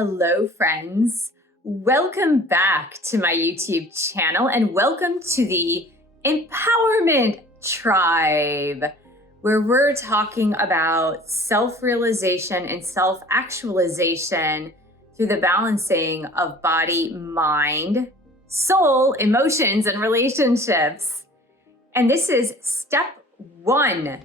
Hello, friends. Welcome back to my YouTube channel and welcome to the Empowerment Tribe, where we're talking about self-realization and self-actualization through the balancing of body, mind, soul, emotions, and relationships. And this is step 1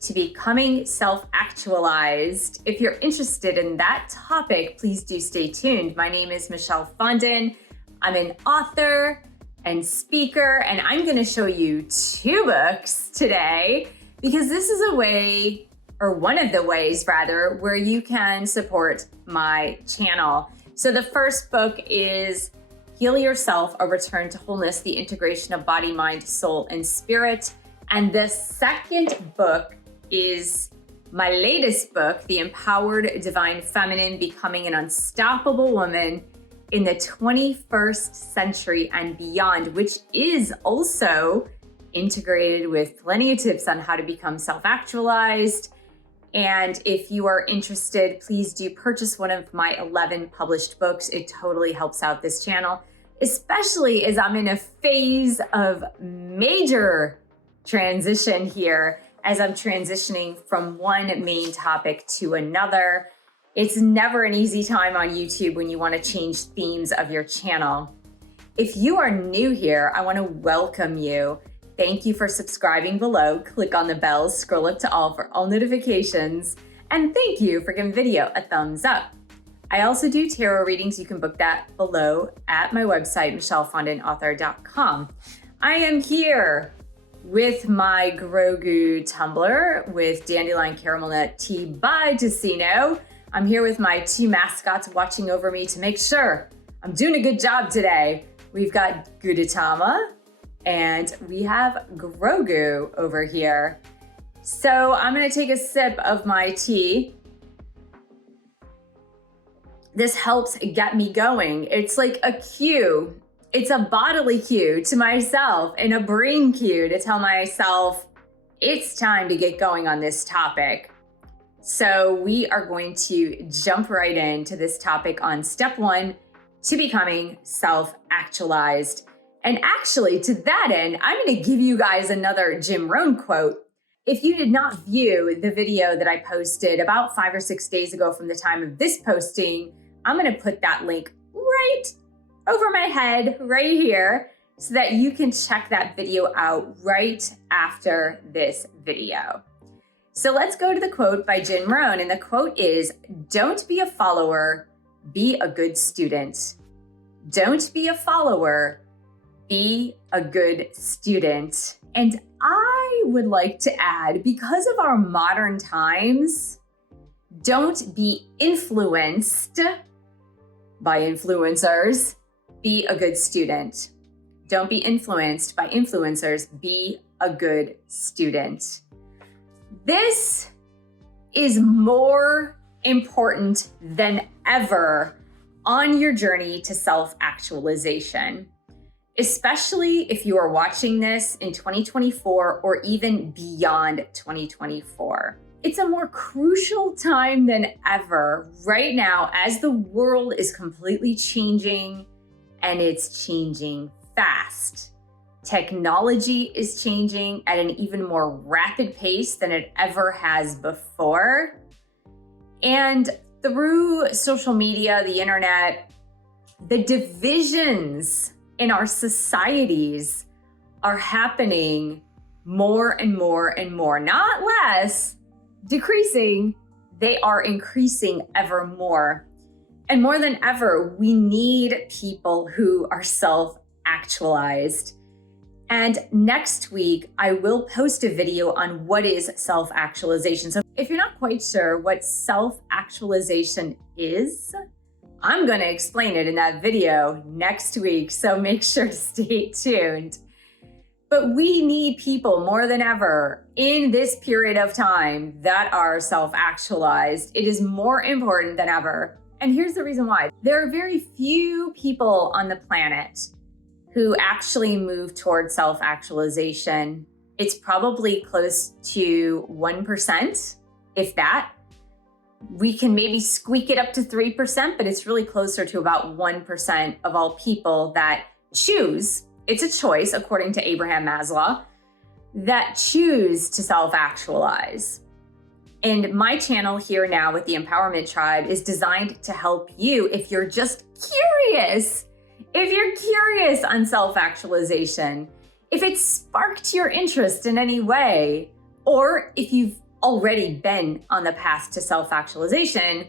to becoming self-actualized. If you're interested in that topic, please do stay tuned. My name is Michelle-Fondinauthor. I'm an author and speaker, and I'm gonna show you 2 books today because this is a way, or one of the ways rather, where you can support my channel. So the first book is Heal Yourself, A Return to Wholeness, the Integration of Body, Mind, Soul, and Spirit. And the second book is my latest book, The Empowered Divine Feminine, Becoming an Unstoppable Woman in the 21st Century and Beyond, which is also integrated with plenty of tips on how to become self-actualized. And if you are interested, please do purchase one of my 11 published books. It totally helps out this channel, especially as I'm in a phase of major transition here as I'm transitioning from one main topic to another. It's never an easy time on YouTube when you want to change themes of your channel. If you are new here, I want to welcome you. Thank you for subscribing below. Click on the bell, scroll up to all for all notifications. And thank you for giving the video a thumbs up. I also do tarot readings. You can book that below at my website, michellefondinauthor.com. I am here with my Grogu tumbler with Dandelion Caramel Nut Tea by Ticino. I'm here with my 2 mascots watching over me to make sure I'm doing a good job today. We've got Gudetama and we have Grogu over here. So I'm gonna take a sip of my tea. This helps get me going. It's like a cue. It's a bodily cue to myself and a brain cue to tell myself it's time to get going on this topic. So we are going to jump right into this topic on step 1 to becoming self-actualized. And actually, to that end, I'm going to give you guys another Jim Rohn quote. If you did not view the video that I posted about 5 or 6 days ago from the time of this posting, I'm going to put that link right over my head right here so that you can check that video out right after this video. So let's go to the quote by Jim Rohn. And the quote is, "Don't be a follower, be a good student." Don't be a follower, be a good student. And I would like to add, because of our modern times, don't be influenced by influencers, be a good student. Don't be influenced by influencers, be a good student. This is more important than ever on your journey to self-actualization, especially if you are watching this in 2024 or even beyond 2024. It's a more crucial time than ever right now as the world is completely changing, and it's changing fast. Technology is changing at an even more rapid pace than it ever has before. And through social media, the internet, the divisions in our societies are happening more and more and more, not less, decreasing, they are increasing ever more. And more than ever, we need people who are self-actualized. And next week, I will post a video on what is self-actualization. So if you're not quite sure what self-actualization is, I'm going to explain it in that video next week. So make sure to stay tuned. But we need people more than ever in this period of time that are self-actualized. It is more important than ever. And here's the reason why. There are very few people on the planet who actually move towards self-actualization. It's probably close to 1%, if that. We can maybe squeak it up to 3%, but it's really closer to about 1% of all people that choose, it's a choice according to Abraham Maslow, that choose to self-actualize. And my channel here now with the Empowerment Tribe is designed to help you if you're just curious. If you're curious on self-actualization, if it sparked your interest in any way, or if you've already been on the path to self-actualization,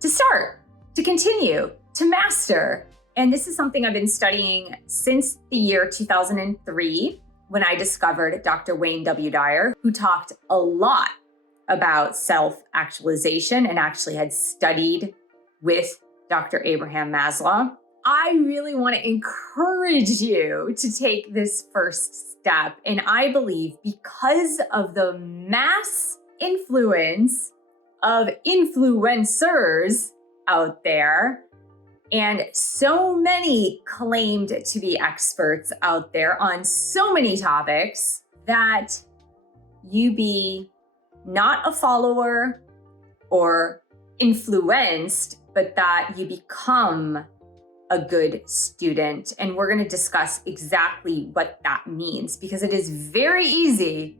to start, to continue, to master. And this is something I've been studying since the year 2003, when I discovered Dr. Wayne W. Dyer, who talked a lot about self-actualization and actually had studied with Dr. Abraham Maslow. I really want to encourage you to take this first step. And I believe because of the mass influence of influencers out there, and so many claimed to be experts out there on so many topics, that you be not a follower or influenced, but that you become a good student. And we're going to discuss exactly what that means, because it is very easy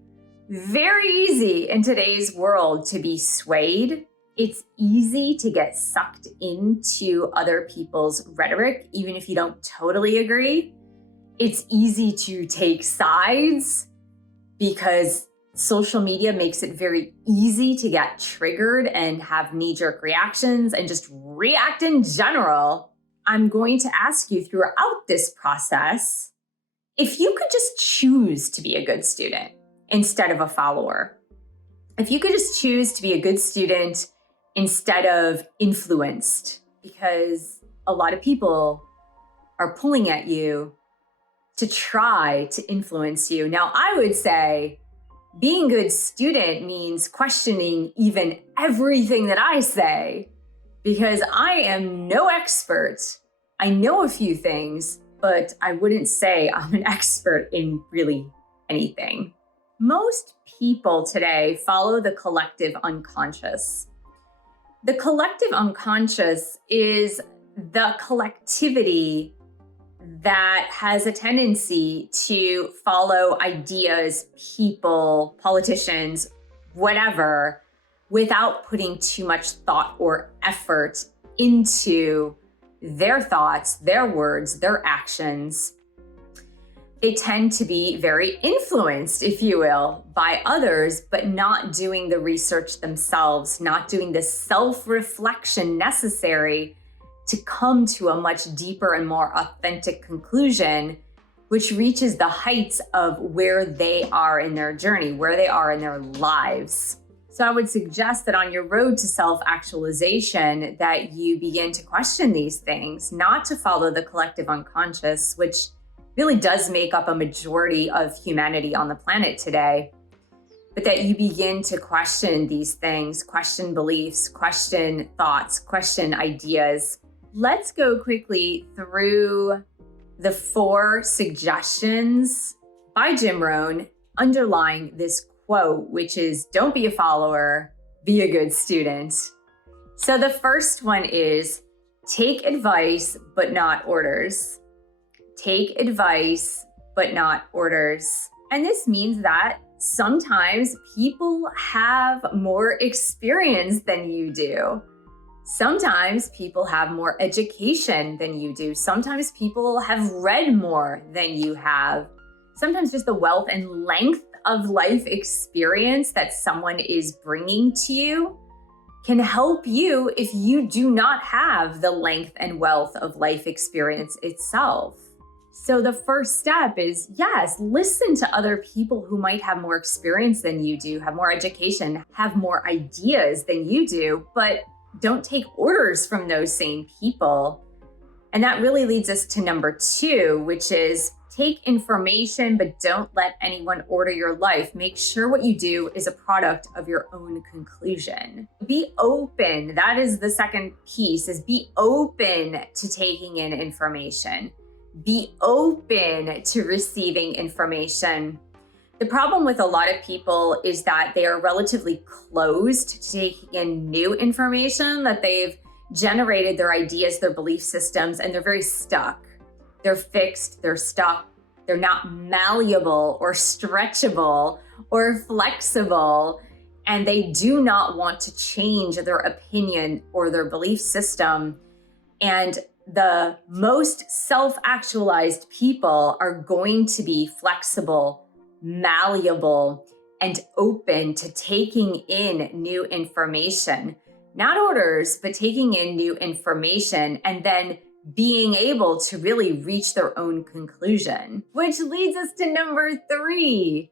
in today's world to be swayed. It's easy to get sucked into other people's rhetoric, even if you don't totally agree. It's easy to take sides because social media makes it very easy to get triggered and have knee-jerk reactions and just react in general. I'm going to ask you throughout this process if you could just choose to be a good student instead of a follower. If you could just choose to be a good student instead of influenced, because a lot of people are pulling at you to try to influence you. Now, I would say being a good student means questioning even everything that I say, because I am no expert. I know a few things, but I wouldn't say I'm an expert in really anything. Most people today follow the collective unconscious. The collective unconscious is the collectivity that has a tendency to follow ideas, people, politicians, whatever, without putting too much thought or effort into their thoughts, their words, their actions. They tend to be very influenced, if you will, by others, but not doing the research themselves, not doing the self-reflection necessary to come to a much deeper and more authentic conclusion, which reaches the heights of where they are in their journey, where they are in their lives. So I would suggest that on your road to self-actualization, that you begin to question these things, not to follow the collective unconscious, which really does make up a majority of humanity on the planet today, but that you begin to question these things, question beliefs, question thoughts, question ideas. Let's go quickly through the 4 suggestions by Jim Rohn underlying this quote, which is, don't be a follower, be a good student. So the first one is, take advice, but not orders. Take advice, but not orders. And this means that sometimes people have more experience than you do. Sometimes people have more education than you do. Sometimes people have read more than you have. Sometimes just the wealth and length of life experience that someone is bringing to you can help you if you do not have the length and wealth of life experience itself. So the first step is, yes, listen to other people who might have more experience than you do, have more education, have more ideas than you do, but don't take orders from those same people. And that really leads us to number 2, which is take information, but don't let anyone order your life. Make sure what you do is a product of your own conclusion. Be open. That is the second piece, is be open to taking in information. Be open to receiving information. The problem with a lot of people is that they are relatively closed to taking in new information, that they've generated their ideas, their belief systems, and they're very stuck. They're fixed, they're stuck, they're not malleable or stretchable or flexible, and they do not want to change their opinion or their belief system. And the most self-actualized people are going to be flexible, malleable, and open to taking in new information. Not orders, but taking in new information and then being able to really reach their own conclusion. Which leads us to number 3.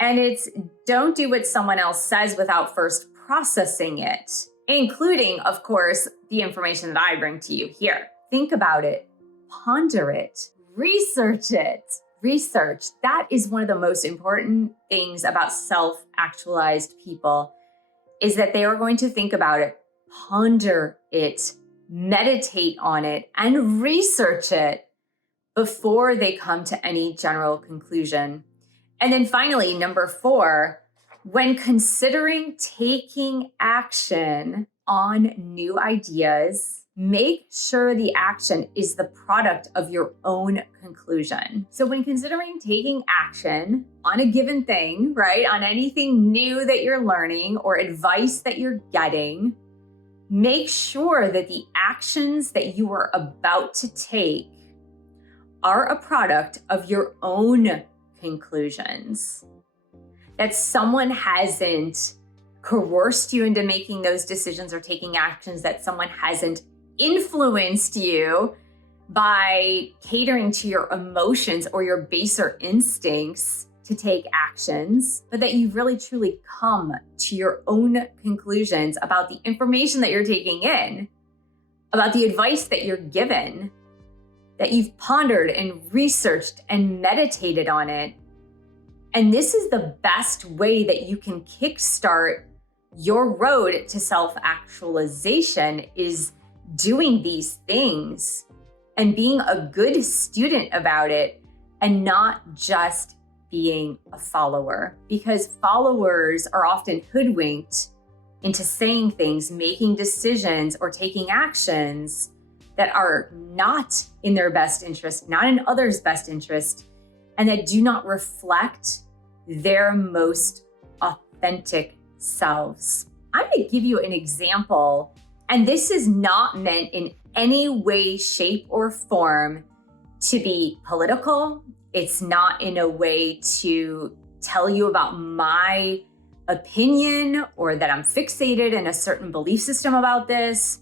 And it's don't do what someone else says without first processing it, including, of course, the information that I bring to you here. Think about it, ponder it, research it. Research. That is one of the most important things about self-actualized people, is that they are going to think about it, ponder it, meditate on it, and research it before they come to any general conclusion. And then finally, number 4, when considering taking action on new ideas, make sure the action is the product of your own conclusion. So when considering taking action on a given thing, right, on anything new that you're learning or advice that you're getting, make sure that the actions that you are about to take are a product of your own conclusions. That someone hasn't coerced you into making those decisions or taking actions, that someone hasn't influenced you by catering to your emotions or your baser instincts to take actions, but that you've really truly come to your own conclusions about the information that you're taking in, about the advice that you're given, that you've pondered and researched and meditated on it. And this is the best way that you can kickstart your road to self-actualization, is doing these things and being a good student about it and not just being a follower, because followers are often hoodwinked into saying things, making decisions, or taking actions that are not in their best interest, not in others' best interest, and that do not reflect their most authentic selves. I'm going to give you an example, and this is not meant in any way, shape, or form to be political. It's not in a way to tell you about my opinion or that I'm fixated in a certain belief system about this.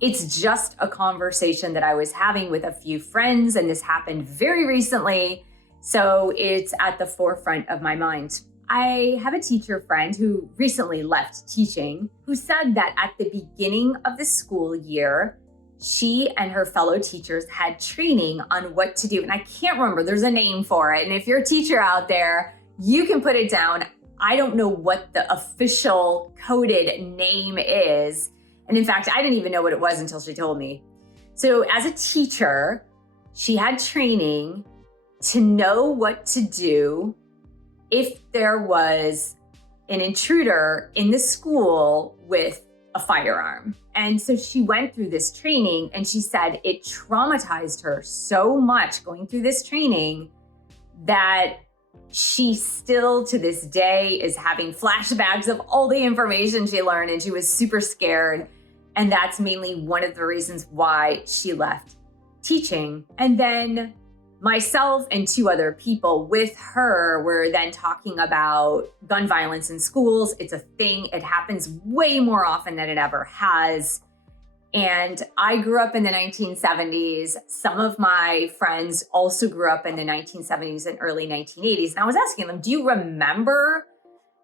It's just a conversation that I was having with a few friends, and this happened very recently, so it's at the forefront of my mind. I have a teacher friend who recently left teaching, who said that at the beginning of the school year, she and her fellow teachers had training on what to do. And I can't remember, there's a name for it. And if you're a teacher out there, you can put it down. I don't know what the official coded name is. And in fact, I didn't even know what it was until she told me. So as a teacher, she had training to know what to do if there was an intruder in the school with a firearm. And so she went through this training, and she said it traumatized her so much going through this training that she still to this day is having flashbacks of all the information she learned, and she was super scared. And that's mainly one of the reasons why she left teaching. And then myself and 2 other people with her were then talking about gun violence in schools. It's a thing. It happens way more often than it ever has. And I grew up in the 1970s. Some of my friends also grew up in the 1970s and early 1980s. And I was asking them, do you remember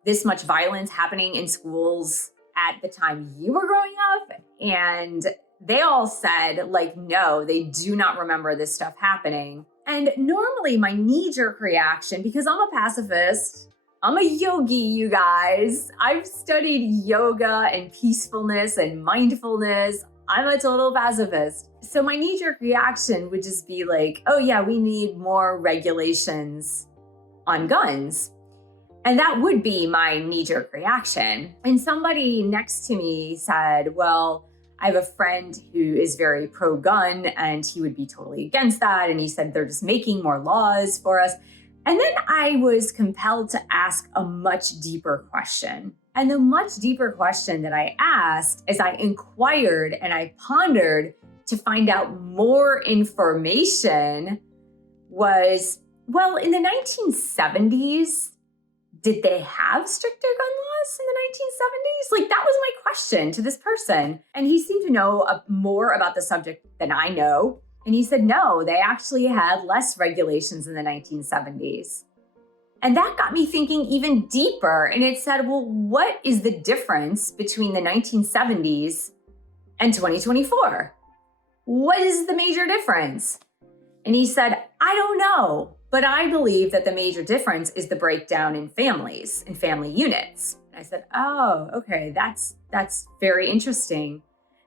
this much violence happening in schools at the time you were growing up? And they all said, like, no, they do not remember this stuff happening. And normally my knee-jerk reaction, because I'm a pacifist, I'm a yogi, you guys. I've studied yoga and peacefulness and mindfulness. I'm a total pacifist. So my knee-jerk reaction would just be like, oh yeah, we need more regulations on guns. And that would be my knee-jerk reaction. And somebody next to me said, well, I have a friend who is very pro-gun and he would be totally against that. And he said, they're just making more laws for us. And then I was compelled to ask a much deeper question. And the much deeper question that I asked as I inquired and I pondered to find out more information was, well, in the 1970s, did they have stricter gun laws in the 1970s? Like, that was my question to this person. And he seemed to know more about the subject than I know. And he said, no, they actually had less regulations in the 1970s. And that got me thinking even deeper. And it said, well, what is the difference between the 1970s and 2024? What is the major difference? And he said, I don't know. But I believe that the major difference is the breakdown in families, in family units. And I said, oh, okay, that's very interesting.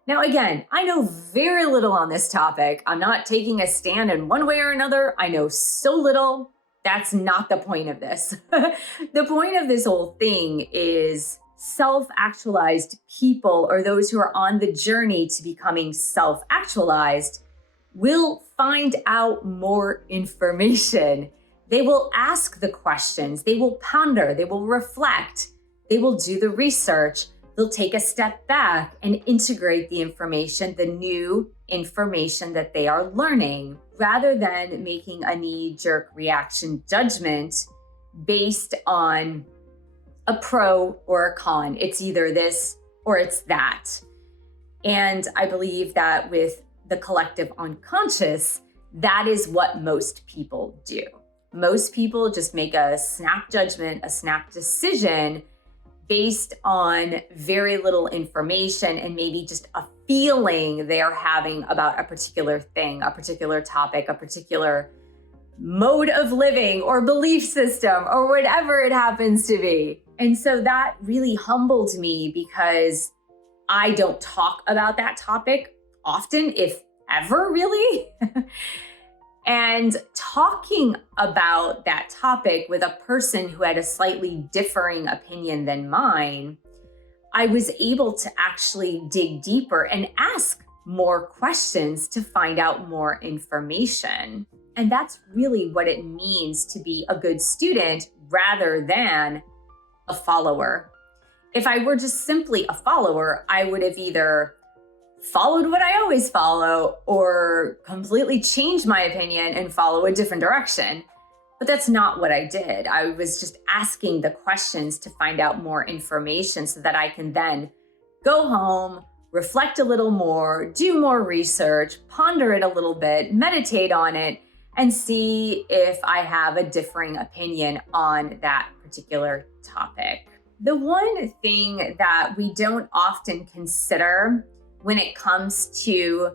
Now, again, I know very little on this topic. I'm not taking a stand in one way or another. I know so little. That's not the point of this. The point of this whole thing is self-actualized people, or those who are on the journey to becoming self-actualized, will find out more information. They will ask the questions, they will ponder, they will reflect, they will do the research, they'll take a step back and integrate the information, the new information that they are learning, rather than making a knee-jerk reaction judgment based on a pro or a con. It's either this or it's that. And I believe that with the collective unconscious, that is what most people do. Most people just make a snap judgment, a snap decision based on very little information and maybe just a feeling they're having about a particular thing, a particular topic, a particular mode of living or belief system or whatever it happens to be. And so that really humbled me because I don't talk about that topic often, if ever, really. And talking about that topic with a person who had a slightly differing opinion than mine, I was able to actually dig deeper and ask more questions to find out more information. And that's really what it means to be a good student rather than a follower. If I were just simply a follower, I would have either followed what I always follow or completely changed my opinion and follow a different direction. But that's not what I did. I was just asking the questions to find out more information so that I can then go home, reflect a little more, do more research, ponder it a little bit, meditate on it, and see if I have a differing opinion on that particular topic. The one thing that we don't often consider when it comes to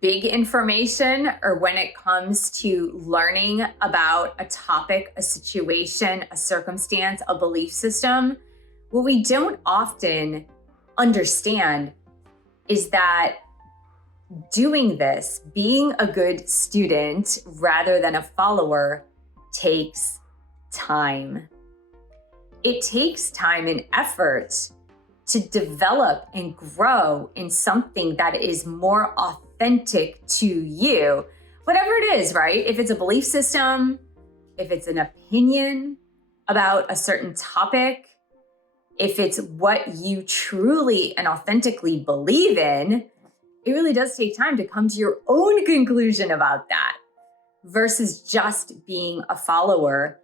big information or when it comes to learning about a topic, a situation, a circumstance, a belief system, what we don't often understand is that doing this, being a good student rather than a follower, takes time. It takes time and effort to develop and grow in something that is more authentic to you, whatever it is, right? If it's a belief system, if it's an opinion about a certain topic, if it's what you truly and authentically believe in, it really does take time to come to your own conclusion about that versus just being a follower.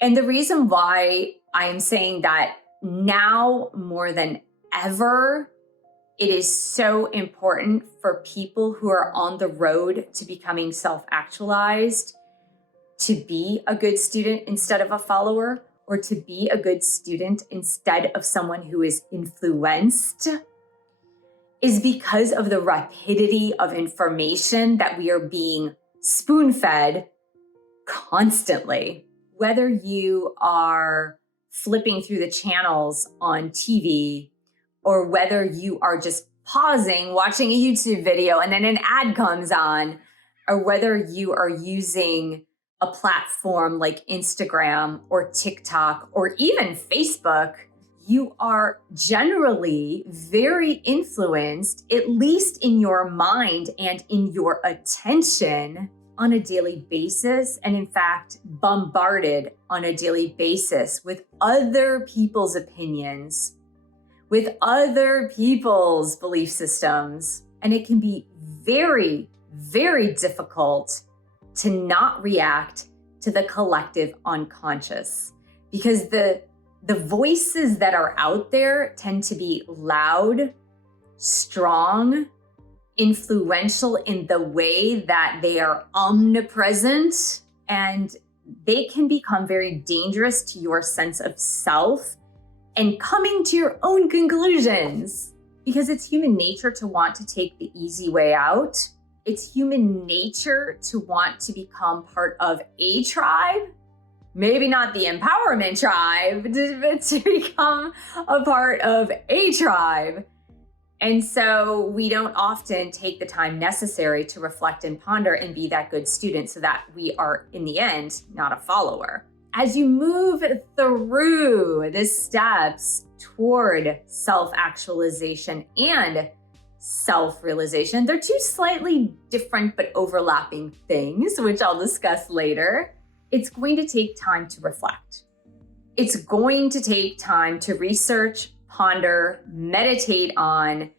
And the reason why I am saying that now more than ever, it is so important for people who are on the road to becoming self-actualized to be a good student instead of a follower, or to be a good student instead of someone who is influenced, is because of the rapidity of information that we are being spoon-fed constantly. Whether you are flipping through the channels on TV, or whether you are just pausing, watching a YouTube video, and then an ad comes on, or whether you are using a platform like Instagram or TikTok or even Facebook, you are generally very influenced, at least in your mind and in your attention, on a daily basis, and in fact, bombarded on a daily basis with other people's opinions, with other people's belief systems. And it can be very, very difficult to not react to the collective unconscious, because the voices that are out there tend to be loud, strong, influential in the way that they are omnipresent, and they can become very dangerous to your sense of self and coming to your own conclusions, because it's human nature to want to take the easy way out. It's human nature to want to become part of a tribe, maybe not the empowerment tribe, but to become a part of a tribe. And so we don't often take the time necessary to reflect and ponder and be that good student so that we are, in the end, not a follower. As you move through the steps toward self-actualization and self-realization, they're two slightly different but overlapping things, which I'll discuss later. It's going to take time to reflect. It's going to take time to research, ponder, meditate on,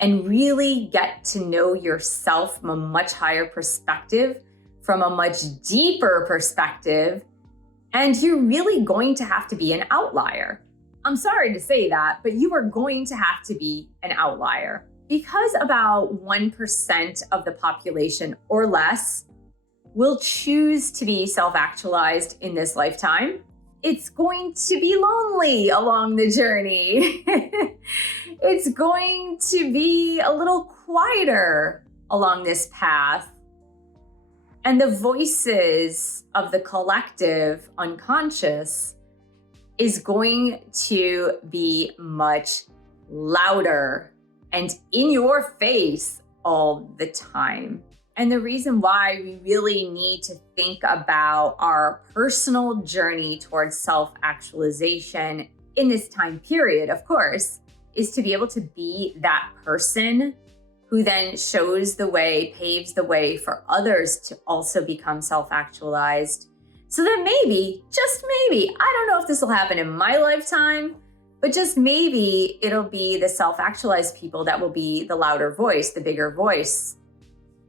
and really get to know yourself from a much higher perspective, from a much deeper perspective. And you're really going to have to be an outlier. I'm sorry to say that, but you are going to have to be an outlier, because about 1% of the population or less will choose to be self-actualized in this lifetime. It's going to be lonely along the journey. It's going to be a little quieter along this path. And the voices of the collective unconscious is going to be much louder and in your face all the time. And the reason why we really need to think about our personal journey towards self-actualization in this time period, of course, is to be able to be that person who then shows the way, paves the way for others to also become self-actualized. So that maybe, just maybe, I don't know if this will happen in my lifetime, but just maybe it'll be the self-actualized people that will be the louder voice, the bigger voice.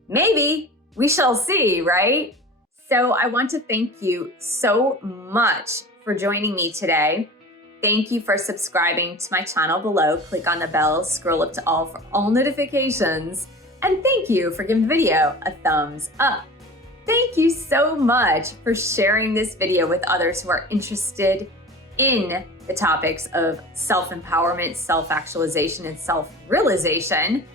Maybe, we shall see, right? So I want to thank you so much for joining me today. Thank you for subscribing to my channel below. Click on the bell, scroll up to all for all notifications. And thank you for giving the video a thumbs up. Thank you so much for sharing this video with others who are interested in the topics of self-empowerment, self-actualization, and self-realization.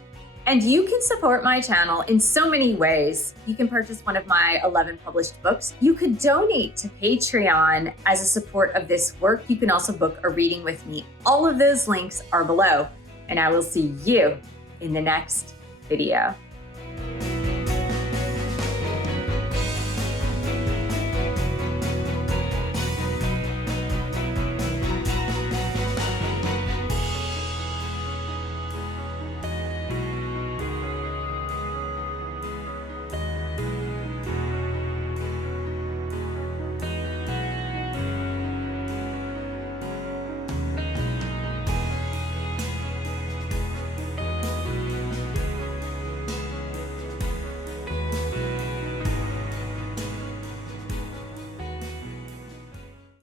And you can support my channel in so many ways. You can purchase one of my 11 published books. You could donate to Patreon as a support of this work. You can also book a reading with me. All of those links are below, and I will see you in the next video.